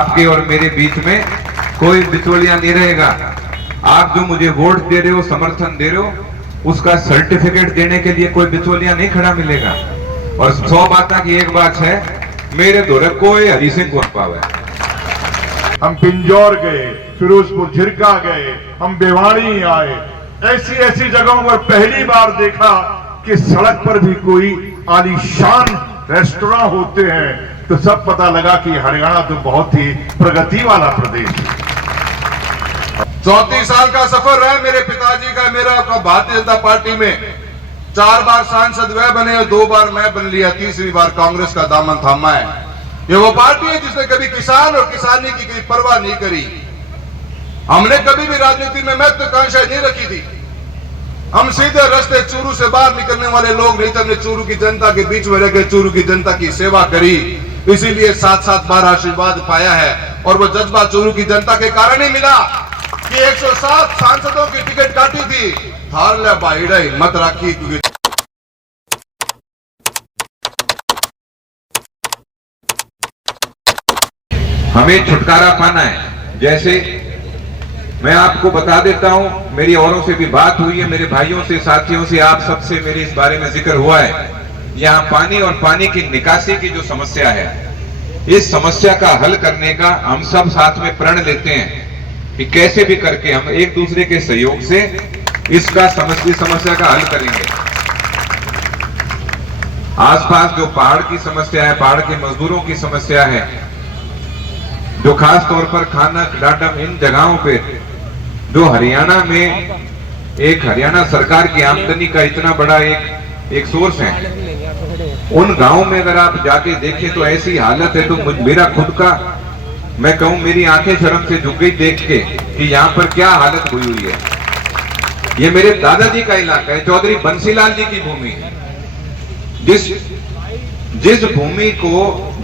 आपके और मेरे बीच में कोई बिचौलिया नहीं रहेगा। आप जो मुझे वोट दे रहे हो, समर्थन दे रहे हो, उसका सर्टिफिकेट देने के लिए कोई बिचौलिया नहीं खड़ा मिलेगा। और 100 बात की एक बात है, मेरे दौरे कोई हरी सिंह कौन पावे। हम पिंजौर गए, फिरोजपुर झिरका गए, हम बेवाड़ी आए, ऐसी ऐसी जगहों पर पहली बार देखा कि सड़क पर भी कोई आलीशान रेस्टोरेंट होते हैं, तो सब पता लगा कि हरियाणा तो बहुत ही प्रगति वाला प्रदेश है। 34 साल का सफर रहा मेरे पिताजी का, मेरा भारतीय जनता पार्टी में 4 बार सांसद वह बने और 2 बार मैं बन लिया, तीसरी बार कांग्रेस का दामन थामा है। ये वो पार्टी है जिसने कभी किसान और किसानी की कोई परवाह नहीं करी। हमने कभी भी राजनीति में महत्वाकांक्षा नहीं रखी थी। हम सीधे रास्ते चूरू से बाहर निकलने वाले लोग नहीं थे। हमने चूरू की जनता के बीच में रहकर चूरू की जनता की सेवा करी, इसीलिए 7-7 बार आशीर्वाद पाया है। और वो जज्बा चूरू की जनता के कारण ही मिला कि 107 सांसदों की टिकट काटी थी। हार ले बाहिड़ा हिम्मत राखी, क्योंकि हमें छुटकारा पाना है। जैसे मैं आपको बता देता हूं, मेरी औरों से भी बात हुई है, मेरे भाइयों से, साथियों से, आप सबसे मेरे इस बारे में जिक्र हुआ है। यहाँ पानी और पानी की निकासी की जो समस्या है, इस समस्या का हल करने का हम सब साथ में प्रण लेते हैं कि कैसे भी करके हम एक दूसरे के सहयोग से इसका समस्या का हल करेंगे। आसपास जो पहाड़ की समस्या है, पहाड़ के मजदूरों की समस्या है, जो खास तौर पर खानक, डाडम, इन जगहों पे जो हरियाणा में एक हरियाणा सरकार की आमदनी का इतना बड़ा एक सोर्स है, उन गांवों में अगर आप जाके देखें तो ऐसी हालत है, तो मेरा खुद का, मैं कहूं, मेरी आंखें शर्म से झुक गई देख के कि यहाँ पर क्या हालत हुई हुई है। ये मेरे दादाजी का इलाका है, चौधरी बंसीलाल जी की भूमि है। जिस भूमि को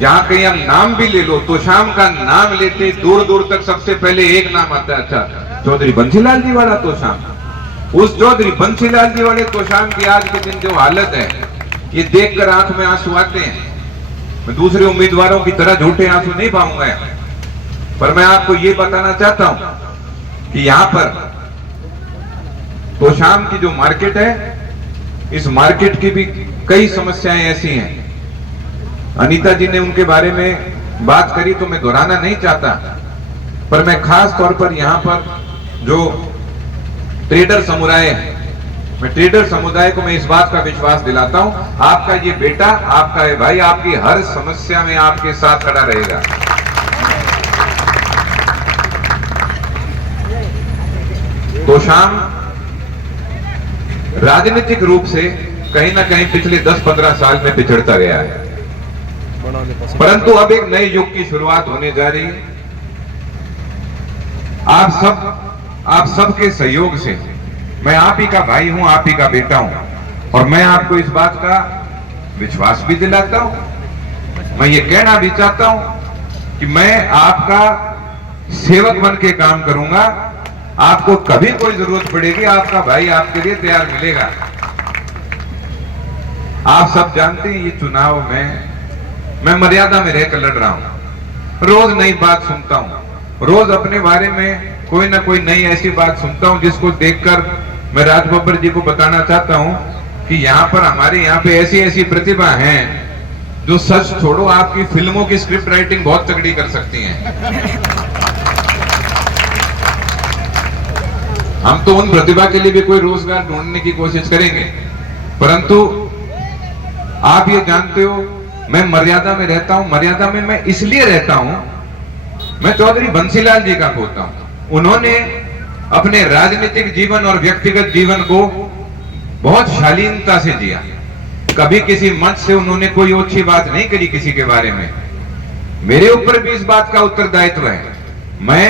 जहां कहीं हम नाम भी ले लो, तो शाम का नाम लेते दूर दूर तक सबसे पहले एक नाम आता है, अच्छा चौधरी बंसीलाल जी वाला तोशाम। उस चौधरी बंसीलाल जी वाले तोशाम की आज के दिन जो हालत है, ये देखकर आंख में आंसू आते हैं। मैं दूसरे उम्मीदवारों की तरह झूठे आंसू नहीं पाऊंगा, पर मैं आपको ये बताना चाहता हूं कि यहां पर तोशाम की जो मार्केट है, इस मार्केट की भी कई समस्याएं ऐसी हैं। अनीता जी ने उनके बारे में बात करी तो मैं दोहराना नहीं चाहता, पर मैं खास तौर पर यहां पर जो ट्रेडर समुदाय है, मैं ट्रेडर समुदाय को मैं इस बात का विश्वास दिलाता हूं, आपका ये बेटा, आपका ये भाई आपकी हर समस्या में आपके साथ खड़ा रहेगा। तोशाम राजनीतिक रूप से कहीं ना कहीं पिछले 10-15 साल में पिछड़ता गया है, परंतु अब एक नए युग की शुरुआत होने जा रही है। आप सब के सहयोग से, मैं आप ही का भाई हूं, आप ही का बेटा हूं, और मैं आपको इस बात का विश्वास भी दिलाता हूं। मैं ये कहना भी चाहता हूं कि मैं आपका सेवक बन के काम करूंगा। आपको कभी कोई जरूरत पड़ेगी, आपका भाई आपके लिए तैयार मिलेगा। आप सब जानते हैं, ये चुनाव में मैं मर्यादा में रहकर लड़ रहा हूं। रोज नई बात सुनता हूं, रोज अपने बारे में कोई ना कोई नई ऐसी बात सुनता हूं जिसको देखकर मैं राज बब्बर जी को बताना चाहता हूं कि यहाँ पर हमारे यहाँ पे ऐसी ऐसी प्रतिभा हैं जो सच छोड़ो आपकी फिल्मों की स्क्रिप्ट राइटिंग बहुत तगड़ी कर सकती हैं। हम तो उन प्रतिभा के लिए भी कोई रोजगार ढूंढने की कोशिश करेंगे, परंतु आप ये जानते हो मैं मर्यादा में रहता हूं। मर्यादा में मैं इसलिए रहता हूं, मैं चौधरी बंसीलाल जी का पोता हूं। उन्होंने अपने राजनीतिक जीवन और व्यक्तिगत जीवन को बहुत शालीनता से जिया। कभी किसी मंच से उन्होंने कोई ओछी बात नहीं करी किसी के बारे में। मेरे ऊपर भी इस बात का उत्तरदायित्व है, मैं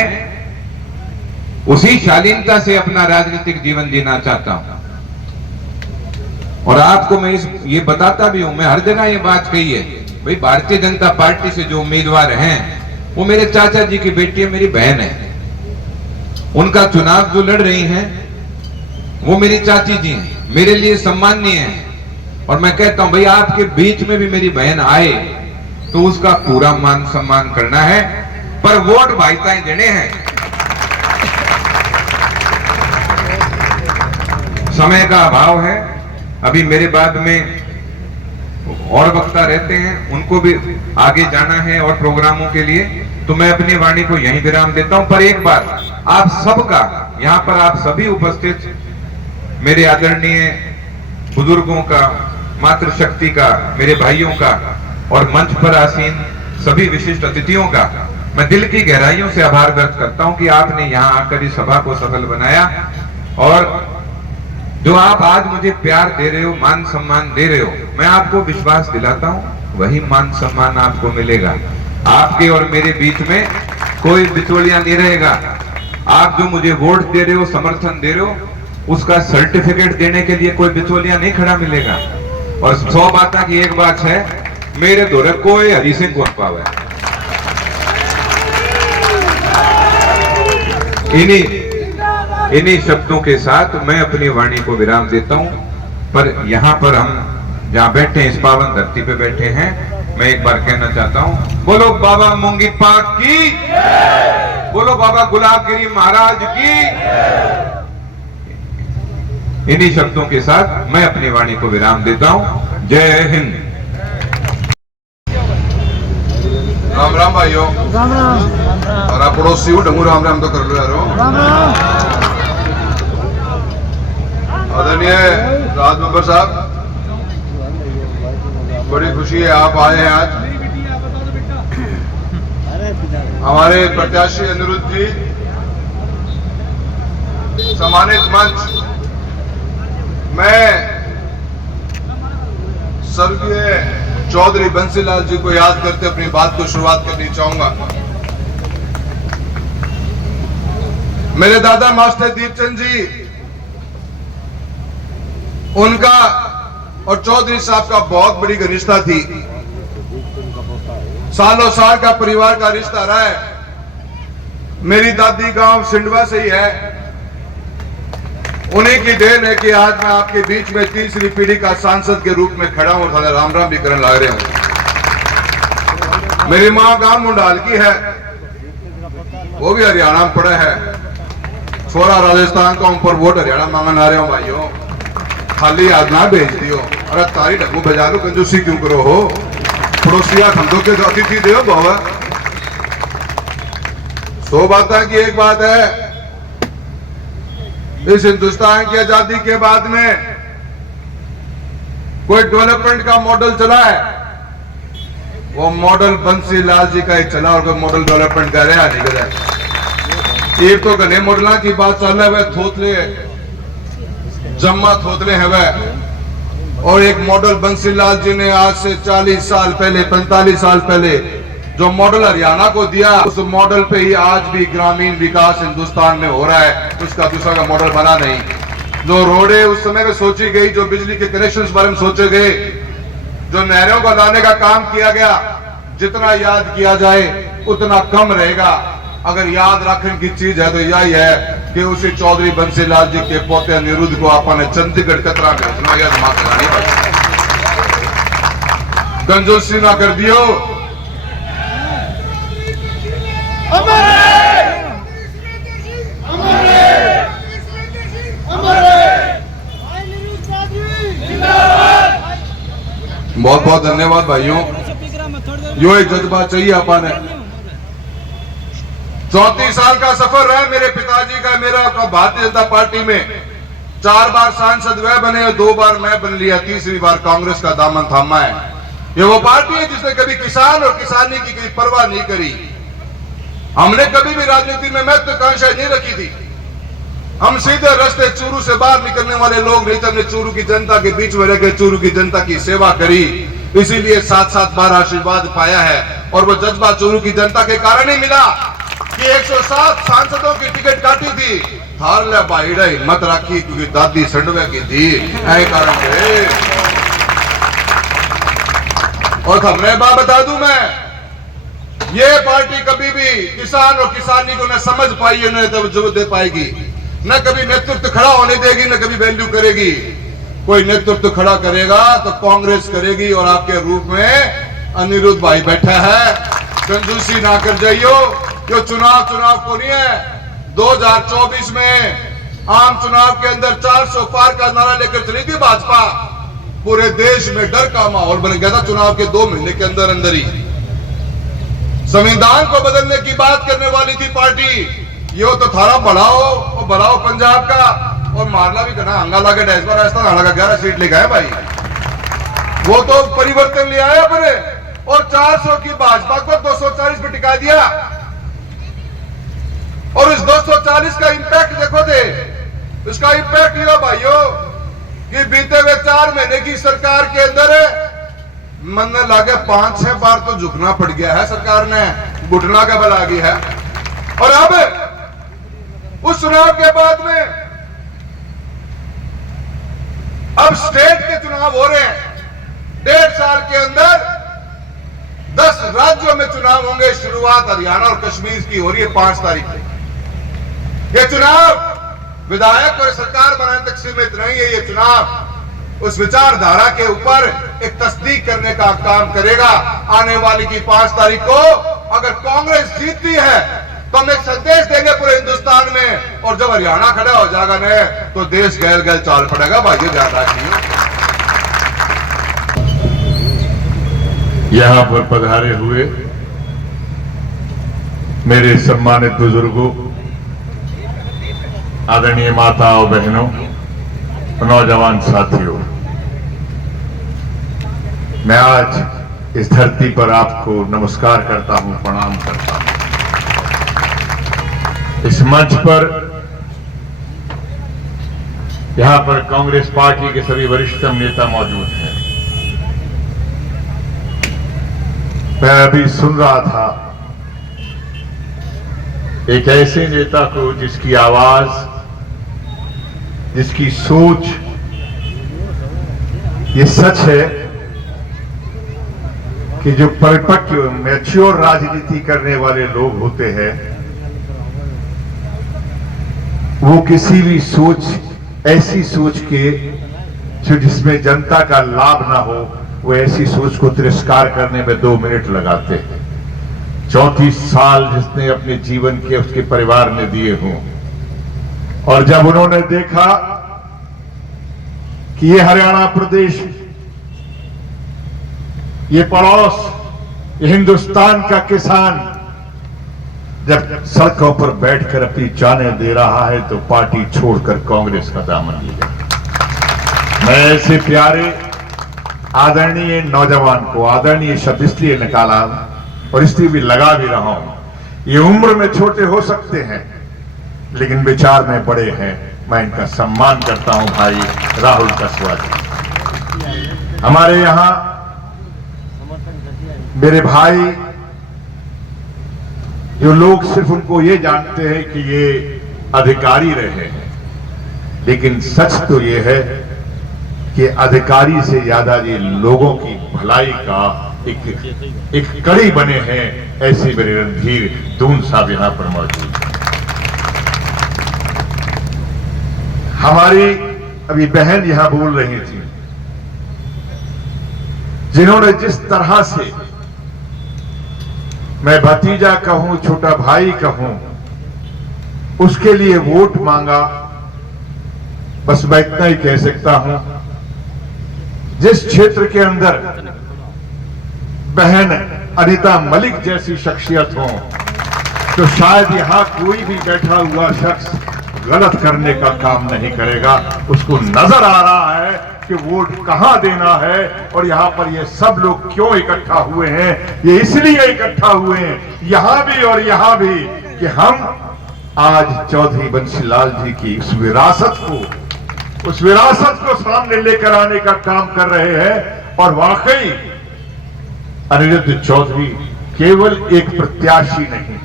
उसी शालीनता से अपना राजनीतिक जीवन जीना चाहता हूं। और आपको मैं ये बताता भी हूं, मैं हर जगह ये बात कही है, भाई भारतीय जनता पार्टी से जो उम्मीदवार हैं वो मेरे चाचा जी की बेटी है, मेरी बहन है। उनका चुनाव जो लड़ रही हैं वो मेरी चाची जी हैं, मेरे लिए सम्माननीय है। और मैं कहता हूं भाई आपके बीच में भी मेरी बहन आए तो उसका पूरा मान सम्मान करना है, पर वोट भाईताएं देने हैं। समय का अभाव है, अभी मेरे बाद में और वक्ता रहते हैं, उनको भी आगे जाना है और प्रोग्रामों के लिए, तो मैं अपनी वाणी को यहीं विराम देता हूं। पर एक बार आप सबका, यहां पर आप सभी उपस्थित मेरे आदरणीय बुजुर्गों का, मातृशक्ति का, मेरे भाइयों का और मंच पर आसीन सभी विशिष्ट अतिथियों का मैं दिल की गहराइयों से आभार व्यक्त करता हूं कि आपने यहां आकर इस सभा को सफल बनाया। और जो आप आज मुझे प्यार दे रहे हो, मान सम्मान दे रहे हो, मैं आपको विश्वास दिलाता हूं वही मान सम्मान आपको मिलेगा। आपके और मेरे बीच में कोई बिचौलिया नहीं रहेगा। आप जो मुझे वोट दे रहे हो, समर्थन दे रहे हो, उसका सर्टिफिकेट देने के लिए कोई बिचौलिया नहीं खड़ा मिलेगा। और 100 बात की एक बात है, मेरे दौरे कोई हरी सिंह को पावे। इन्हीं शब्दों के साथ मैं अपनी वाणी को विराम देता हूं। पर यहां पर हम जहां बैठे हैं, इस पावन धरती पे बैठे हैं, मैं एक बार कहना चाहता हूं, बोलो बाबा मोंगी पाक की, बोलो बाबा गुलाबगिरी महाराज की। इन्हीं शब्दों के साथ मैं अपनी वाणी को विराम देता हूं। जय हिंद। राम राम भाइयों, राम राम। और आप पड़ोसी हो, ढंगू राम राम तो कर लो यारो। राम राम। आदरणीय राज मेंबर साहब, बड़ी खुशी है आप आए हैं आज। हमारे प्रत्याशी अनिरुद्ध जी, सम्मानित मंच, मैं स्वर्गीय चौधरी बंसीलाल जी को याद करते अपनी बात को शुरुआत करनी चाहूंगा। मेरे दादा मास्टर दीपचंद जी, उनका और चौधरी साहब का बहुत बड़ी घनिष्ठता थी। सालों साल का परिवार का रिश्ता रहा है। मेरी दादी गांव सिंडवा से ही है। उन्हीं की देन है कि आज मैं आपके बीच में तीसरी पीढ़ी का सांसद के रूप में खड़ा हूं। थाने राम राम भी करने लग रहे हूं। मेरी मां गांव मुंडाल की है, वो भी हरियाणा में पड़ा है। छोरा राजस्थान का ऊपर वोट हरियाणा मांगने आ रहे हो भाइयों, खाली याद ना भेज दियो। अरे तारी ढक्कू बजा लो, कंजूसी क्यों करो हो। पड़ोसिया खंडों के अतिथि दे बहु। 100 बात की एक बात है, इस हिंदुस्तान की आजादी के बाद में कोई डेवलपमेंट का मॉडल चला है, वो मॉडल बंसीलाल जी का ही चला। और कोई मॉडल डेवलपमेंट कर रहा नहीं कर रहा। एक तो घने मॉडल की बात चल रहा है, वह थोतले जम्मा थोतले हैं वह। और एक मॉडल बंसीलाल जी ने आज से 40 साल पहले, 45 साल पहले जो मॉडल हरियाणा को दिया, उस मॉडल पे ही आज भी ग्रामीण विकास हिंदुस्तान में हो रहा है। उसका दूसरा का मॉडल बना नहीं। जो रोडें उस समय में सोची गई, जो बिजली के कनेक्शन बारे में सोचे गए, जो नहरों को लाने का काम किया गया, जितना याद किया जाए उतना कम रहेगा। अगर याद रखने की चीज है तो यही है कि उसी चौधरी बंसीलाल जी के पोते अनिरुद्ध को आपने चंडीगढ़ कतरा भेजना, यह दिमाग लगानी पड़ेगी। कंजूसी ना कर दियो। बहुत बहुत धन्यवाद भाइयों। यो एक जज्बा चाहिए अपन। 34 साल का सफर रहा मेरे पिताजी का, मेरा भारतीय जनता पार्टी में 4 बार सांसद वह बने और 2 बार मैं बन लिया, तीसरी बार कांग्रेस का दामन थामा है। ये वो पार्टी है जिसने कभी किसान और किसानी की कोई परवाह नहीं करी। हमने कभी भी राजनीति में महत्वाकांक्षा नहीं रखी थी। हम सीधे रास्ते चूरू से बाहर निकलने वाले लोग नहीं थे। हमने चूरू की जनता के बीच में रहकर चूरू की जनता की सेवा करी, इसीलिए 7-7 बार आशीर्वाद पाया है। और वो जज्बा चूरू की जनता के कारण ही मिला कि 107 सांसदों की टिकट काटी थी। थार ले बाइड़ा हिम्मत रखी क्योंकि दादी संडवे की थी, ऐ कारण थे। और मैं बात बता दूं, मैं ये पार्टी कभी भी किसान और किसानी को न समझ पाई है, न तवज्जो दे पाएगी, न कभी नेतृत्व खड़ा होने देगी, न कभी वैल्यू करेगी। कोई नेतृत्व खड़ा करेगा तो कांग्रेस करेगी। और आपके रूप में अनिरुद्ध भाई बैठा है। कंजूसी ना कर जाइयो। कि चुनाव को नहीं है। 2024 में आम चुनाव के अंदर 400 पार का नारा लेकर चली थी भाजपा। पूरे देश में डर का माहौल बन गया था चुनाव के 2 महीने के अंदर अंदर ही। संविधान को बदलने की बात करने वाली थी पार्टी। ये तो थारा बढ़ाओ पंजाब का, और मारला भी करना हंगा लगा डैशबा राजस्थान हंगा 11 सीट लेकर आए भाई। वो तो परिवर्तन ले आया अपने, और 400 की भाजपा को 240 पे टिका दिया। और इस 240 का इंपैक्ट देखो थे। इसका इंपैक्ट ये भाइयों कि बीते हुए 4 महीने की सरकार के अंदर मन में लागे 5-6 बार तो झुकना पड़ गया है सरकार ने, घुटना का बल आ गया है। और अब उस चुनाव के बाद में अब स्टेट के चुनाव हो रहे हैं। 1.5 साल के अंदर 10 राज्यों में चुनाव होंगे। शुरुआत हरियाणा और कश्मीर की हो रही है 5 तारीख को। यह चुनाव विधायक और सरकार बनाने तक सीमित नहीं है। यह चुनाव उस विचारधारा के ऊपर एक तस्दीक करने का काम करेगा। आने वाली की 5 तारीख को अगर कांग्रेस जीतती है तो हम एक संदेश देंगे पूरे हिंदुस्तान में, और जब हरियाणा खड़ा हो जाएगा न तो देश गैल गैल चाल पड़ेगा। भाइयों ध्यान रखिए। यहां पर पधारे हुए मेरे सम्मानित बुजुर्गों, आदरणीय माताओं, बहनों, नौजवान साथियों, मैं आज इस धरती पर आपको नमस्कार करता हूं, प्रणाम करता हूं। इस मंच पर यहां पर कांग्रेस पार्टी के सभी वरिष्ठतम नेता मौजूद हैं। मैं अभी सुन रहा था एक ऐसे नेता को जिसकी आवाज, जिसकी सोच ये सच है कि जो परिपक्व मैच्योर राजनीति करने वाले लोग होते हैं वो किसी भी सोच, ऐसी सोच के जो जिसमें जनता का लाभ ना हो, वो ऐसी सोच को तिरस्कार करने में 2 मिनट लगाते हैं। 34 साल जिसने अपने जीवन के उसके परिवार ने दिए हों, और जब उन्होंने देखा कि ये हरियाणा प्रदेश, ये पड़ोस, ये हिंदुस्तान का किसान जब सड़कों पर बैठकर अपनी जानें दे रहा है तो पार्टी छोड़कर कांग्रेस का दामन लिया। मैं ऐसे प्यारे आदरणीय नौजवान को, आदरणीय शब्द इसलिए निकाला और इसलिए भी लगा भी रहा हूं, ये उम्र में छोटे हो सकते हैं लेकिन विचार में बड़े हैं। मैं इनका सम्मान करता हूं। भाई राहुल कसवा जी हमारे यहां, मेरे भाई, जो लोग सिर्फ उनको ये जानते हैं कि ये अधिकारी रहे हैं, लेकिन सच तो ये है कि अधिकारी से ज्यादा ये लोगों की भलाई का एक कड़ी बने हैं। ऐसे मेरे रणधीर दून साहब यहां पर मौजूद हैं। हमारी अभी बहन यहां बोल रही थी, जिन्होंने जिस तरह से, मैं भतीजा कहूं, छोटा भाई कहूं, उसके लिए वोट मांगा, बस मैं इतना ही कह सकता हूं, जिस क्षेत्र के अंदर बहन अनीता मलिक जैसी शख्सियत हो तो शायद यहां कोई भी बैठा हुआ शख्स गलत करने का काम नहीं करेगा। उसको नजर आ रहा है कि वोट कहां देना है और यहां पर ये सब लोग क्यों इकट्ठा हुए हैं। ये इसलिए इकट्ठा हुए हैं यहां भी और यहां भी कि हम आज चौधरी बंसीलाल जी की उस विरासत को सामने लेकर आने का काम कर रहे हैं। और वाकई अनिरुद्ध चौधरी केवल एक प्रत्याशी नहीं,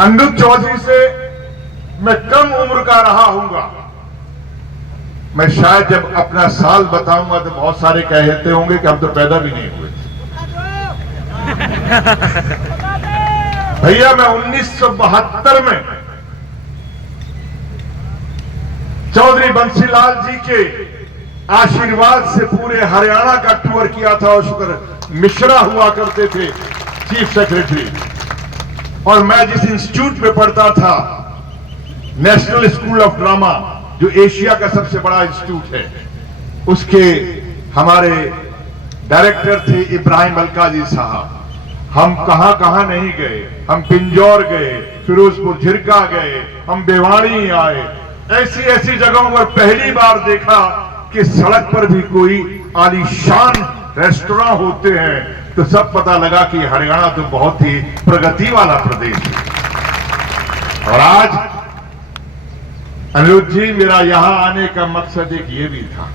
अनिरुद्ध चौधरी से मैं कम उम्र का रहा हूंगा। मैं शायद जब अपना साल बताऊंगा तो बहुत सारे कहते होंगे कि हम तो पैदा भी नहीं हुए थे। भैया मैं 1972 में चौधरी बंसीलाल जी के आशीर्वाद से पूरे हरियाणा का टूर किया था। और शुक्र मिश्रा हुआ करते थे चीफ सेक्रेटरी। और मैं जिस इंस्टीट्यूट में पढ़ता था, नेशनल स्कूल ऑफ ड्रामा, जो एशिया का सबसे बड़ा इंस्टीट्यूट है, उसके हमारे डायरेक्टर थे इब्राहिम अलकाजी साहब। हम कहां कहां नहीं गए, हम पिंजौर गए, फिरोजपुर झिरका गए, हम बेवाड़ी आए, ऐसी ऐसी जगहों पर पहली बार देखा कि सड़क पर भी कोई आलीशान रेस्टोरेंट होते हैं, तो सब पता लगा कि हरियाणा तो बहुत ही प्रगति वाला प्रदेश है। और आज अनिरुद्ध जी, मेरा यहां आने का मकसद एक ये भी था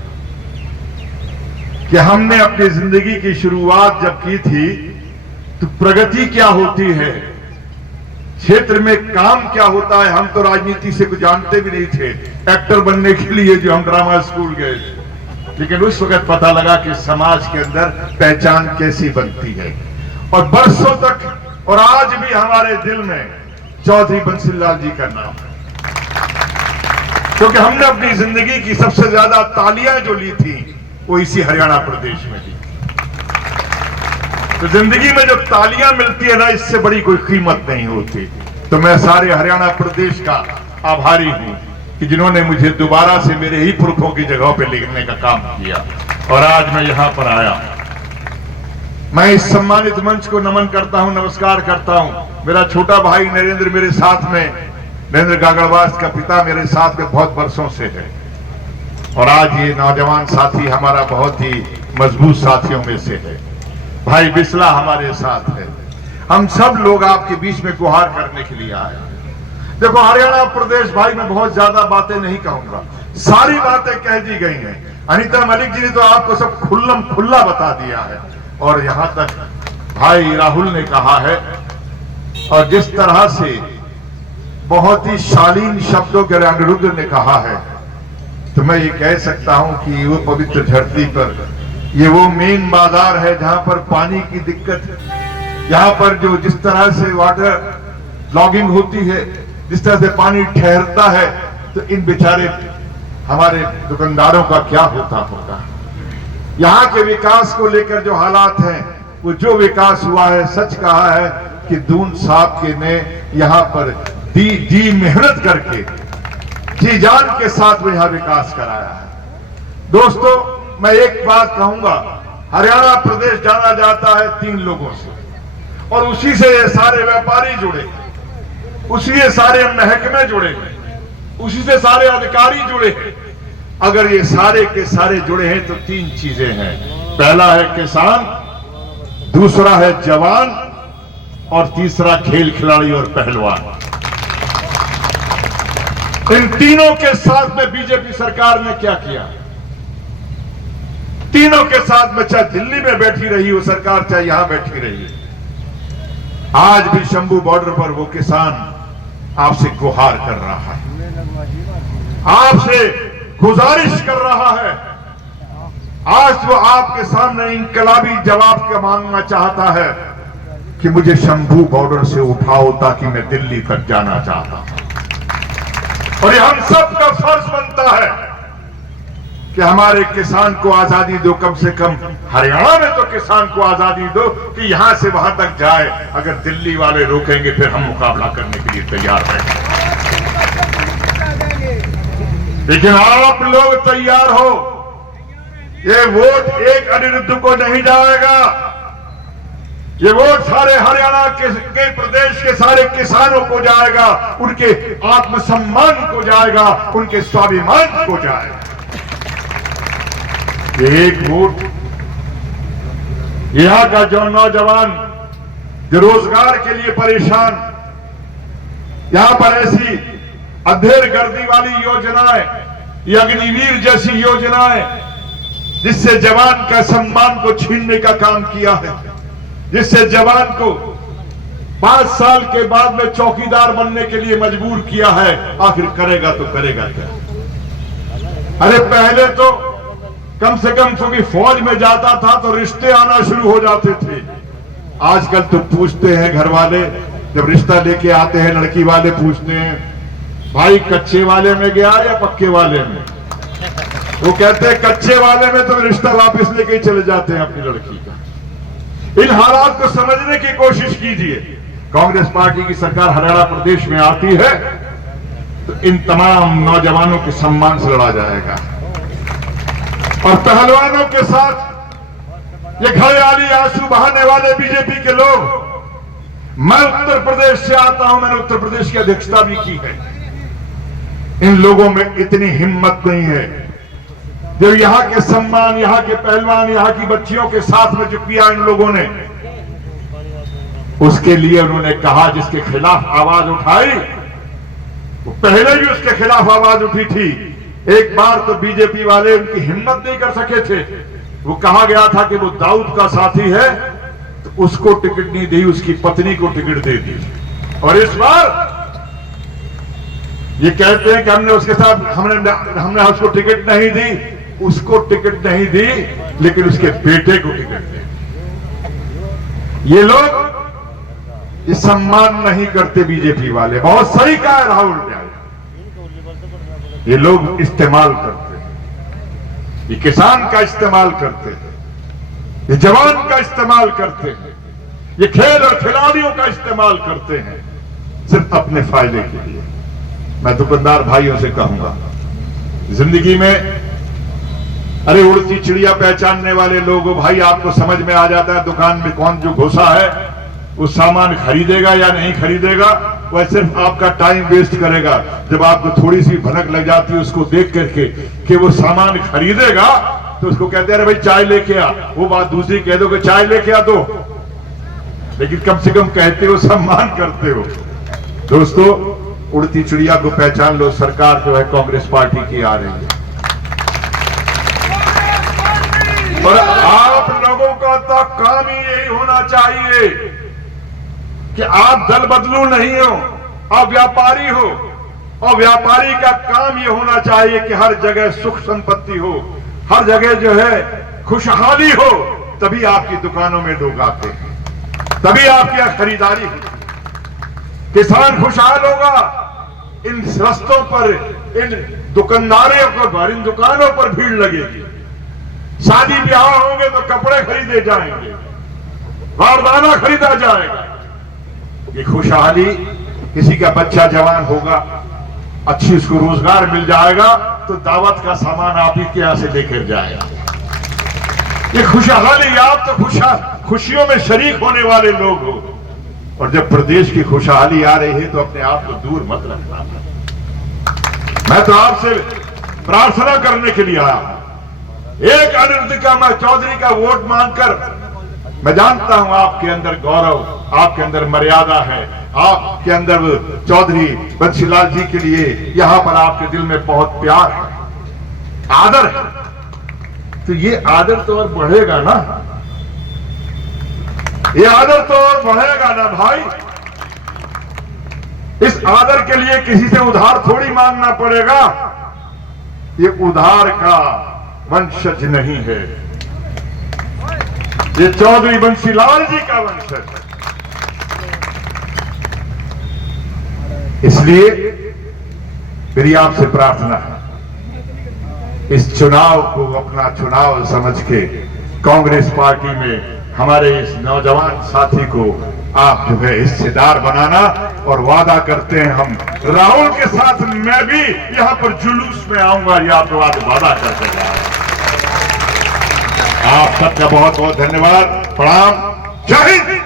कि हमने अपनी जिंदगी की शुरुआत जब की थी तो प्रगति क्या होती है, क्षेत्र में काम क्या होता है, हम तो राजनीति से कुछ जानते भी नहीं थे। एक्टर बनने के लिए जो हम ड्रामा स्कूल गए थे, लेकिन उस वक्त पता लगा कि समाज के अंदर पहचान कैसी बनती है। और बरसों तक और आज भी हमारे दिल में चौधरी बंसीलाल जी का नाम है, क्योंकि हमने अपनी जिंदगी की सबसे ज्यादा तालियां जो ली थी वो इसी हरियाणा प्रदेश में ली। तो जिंदगी में जो तालियां मिलती है ना, इससे बड़ी कोई कीमत नहीं होती। तो मैं सारे हरियाणा प्रदेश का आभारी हूं कि जिन्होंने मुझे दोबारा से मेरे ही पुरखों की जगहों पे लिखने का काम किया और आज मैं यहां पर आया। मैं इस सम्मानित मंच को नमन करता हूं, नमस्कार करता हूं। मेरा छोटा भाई नरेंद्र मेरे साथ में, नरेंद्र गागड़वास का पिता मेरे साथ में बहुत वर्षों से है, और आज ये नौजवान साथी हमारा बहुत ही मजबूत साथियों में से है। भाई बिस्ला हमारे साथ है। हम सब लोग आपके बीच में गुहार करने के लिए आए। देखो हरियाणा प्रदेश, भाई मैं बहुत ज्यादा बातें नहीं कहूंगा, सारी बातें कह दी गई हैं। अनीता मलिक जी ने तो आपको सब खुल्लम खुल्ला बता दिया है, और यहां तक भाई राहुल ने कहा है, और जिस तरह से बहुत ही शालीन शब्दों के अनिरुद्ध ने कहा है, तो मैं ये कह सकता हूं कि वो पवित्र धरती पर ये वो मेन बाजार है जहां पर पानी की दिक्कत है, यहाँ पर जो जिस तरह से वाटर लॉगिंग होती है, जिस तरह से पानी ठहरता है, तो इन बेचारे हमारे दुकानदारों का क्या होता होगा। यहाँ के विकास को लेकर जो हालात हैं, वो जो विकास हुआ है, सच कहा है कि दून साहब के ने यहाँ पर दी मेहनत करके, जी जान के साथ में यहाँ विकास कराया है। दोस्तों मैं एक बात कहूंगा, हरियाणा प्रदेश जाना जाता है 3 लोगों से, और उसी से ये सारे व्यापारी जुड़े, उसी से सारे महकमे जुड़े, उसी से सारे अधिकारी जुड़े। अगर ये सारे के सारे जुड़े हैं तो 3 चीजें हैं। पहला है किसान, दूसरा है जवान, और तीसरा खेल खिलाड़ी और पहलवान। इन तीनों के साथ में बीजेपी सरकार ने क्या किया? तीनों के साथ में, चाहे दिल्ली में बैठी रही वो सरकार, चाहे यहां बैठी रही, आज भी शंभू बॉर्डर पर वो किसान आपसे गुहार कर रहा है, आपसे गुजारिश कर रहा है। आज वो आपके सामने इनकलाबी जवाब का मांगना चाहता है कि मुझे शंभू बॉर्डर से उठाओ ताकि मैं दिल्ली तक जाना चाहता हूं। और ये हम सब का फर्ज बनता है कि हमारे किसान को आजादी दो, कम से कम हरियाणा में तो किसान को आजादी दो कि यहां से वहां तक जाए। अगर दिल्ली वाले रोकेंगे फिर हम मुकाबला करने के लिए तैयार हैं। लेकिन आप लोग तैयार हो, ये वोट एक अनिरुद्ध को नहीं जाएगा, ये वोट सारे हरियाणा के प्रदेश के सारे किसानों को जाएगा, उनके आत्मसम्मान को जाएगा, उनके स्वाभिमान को जाएगा। ये एक वोट यहां का जो नौजवान जो रोजगार के लिए परेशान, यहां पर ऐसी अधेर गर्दी वाली योजनाएं, ये अग्निवीर जैसी योजनाएं जिससे जवान का सम्मान को छीनने का काम किया है, जिससे जवान को 5 साल के बाद में चौकीदार बनने के लिए मजबूर किया है। आखिर करेगा तो करेगा क्या? अरे पहले तो कम से कम क्योंकि फौज में जाता था तो रिश्ते आना शुरू हो जाते थे। आजकल तो पूछते हैं घर वाले, जब रिश्ता लेके आते हैं लड़की वाले पूछते हैं, भाई कच्चे वाले में गया या पक्के वाले में? वो कहते हैं कच्चे वाले में, तो रिश्ता वापस लेके चले जाते हैं अपनी लड़की का। इन हालात को समझने की कोशिश कीजिए। कांग्रेस पार्टी की सरकार हरियाणा प्रदेश में आती है तो इन तमाम नौजवानों के सम्मान से लड़ा जाएगा। और पहलवानों के साथ ये घड़ियाली आंसू बहाने वाले बीजेपी के लोग, मैं उत्तर प्रदेश से आता हूं, मैंने उत्तर प्रदेश की अध्यक्षता भी की है। इन लोगों में इतनी हिम्मत नहीं है जो यहां के सम्मान, यहां के पहलवान, यहां की बच्चियों के साथ में जो किया इन लोगों ने, उसके लिए उन्होंने कहा, जिसके खिलाफ आवाज उठाई वो पहले भी उसके खिलाफ आवाज उठी थी। एक बार तो बीजेपी वाले उनकी हिम्मत नहीं कर सके थे, वो कहा गया था कि वो दाऊद का साथी है तो उसको टिकट नहीं दी, उसकी पत्नी को टिकट दे दी। और इस बार ये कहते हैं कि हमने उसके साथ हमने उसको टिकट नहीं दी, उसको टिकट नहीं दी लेकिन उसके बेटे को टिकट दी। ये लोग ये सम्मान नहीं करते बीजेपी वाले। बहुत सही कहा है राहुल ने, ये लोग इस्तेमाल करते हैं, ये किसान का इस्तेमाल करते हैं, ये जवान का इस्तेमाल करते हैं, ये खेल और खिलाड़ियों का इस्तेमाल करते हैं सिर्फ अपने फायदे के लिए। मैं दुकानदार भाइयों से कहूंगा, जिंदगी में अरे उड़ती चिड़िया पहचानने वाले लोगों, भाई आपको समझ में आ जाता है दुकान में कौन जो घुसा है वो सामान खरीदेगा या नहीं खरीदेगा, वह सिर्फ आपका टाइम वेस्ट करेगा। जब आपको थोड़ी सी भनक लग जाती है उसको देख करके कि वो सामान खरीदेगा तो उसको कहते हैं अरे भाई चाय लेके आ, वो बात दूसरी कह दो कि चाय लेके आ दो, लेकिन कम से कम कहते हो, सम्मान करते हो। दोस्तों, उड़ती चिड़िया को पहचान लो, सरकार जो है कांग्रेस पार्टी की आ रही है। और आप लोगों का तो काम ही यही होना चाहिए कि आप दल बदलू नहीं हो, आप व्यापारी हो, और व्यापारी का काम यह होना चाहिए कि हर जगह सुख संपत्ति हो, हर जगह जो है खुशहाली हो, तभी आपकी दुकानों में लोग आते हैं, तभी आपकी यहाँ खरीदारी होती। किसान खुशहाल होगा, इन रस्तों पर, इन दुकानदारों पर, इन दुकानों पर भीड़ लगेगी। शादी ब्याह होंगे तो कपड़े खरीदे जाएंगे, बारदाना खरीदा जाएगा। ये खुशहाली, किसी का बच्चा जवान होगा, अच्छी उसको रोजगार मिल जाएगा तो दावत का सामान आप ही के यहां से लेकर जाएगा। ये खुशहाली, आप तो खुशियों में शरीक होने वाले लोग हो, और जब प्रदेश की खुशहाली आ रही है तो अपने आप को दूर मत रखना। मैं तो आपसे प्रार्थना करने के लिए आया हूं, एक अनिरुद्ध चौधरी का वोट मांगकर, मैं जानता हूं आपके अंदर गौरव, आपके अंदर मर्यादा है, आपके अंदर चौधरी बंसीलाल जी के लिए यहां पर आपके दिल में बहुत प्यार है, आदर है। तो ये आदर तो और बढ़ेगा ना, ये आदर तो और बढ़ेगा ना भाई। इस आदर के लिए किसी से उधार थोड़ी मांगना पड़ेगा, ये उधार का वंशज नहीं है, ये चौधरी बंसीलाल जी का वंशज है। इसलिए मेरी आपसे प्रार्थना है, इस चुनाव को अपना चुनाव समझ के कांग्रेस पार्टी में हमारे इस नौजवान साथी को आप जो है हिस्सेदार बनाना, और वादा करते हैं हम राहुल के साथ मैं भी यहां पर जुलूस में आऊंगा, ये आप लोग आज वादा करते हैं। आप सबका बहुत बहुत धन्यवाद, प्रणाम, जय हिंद।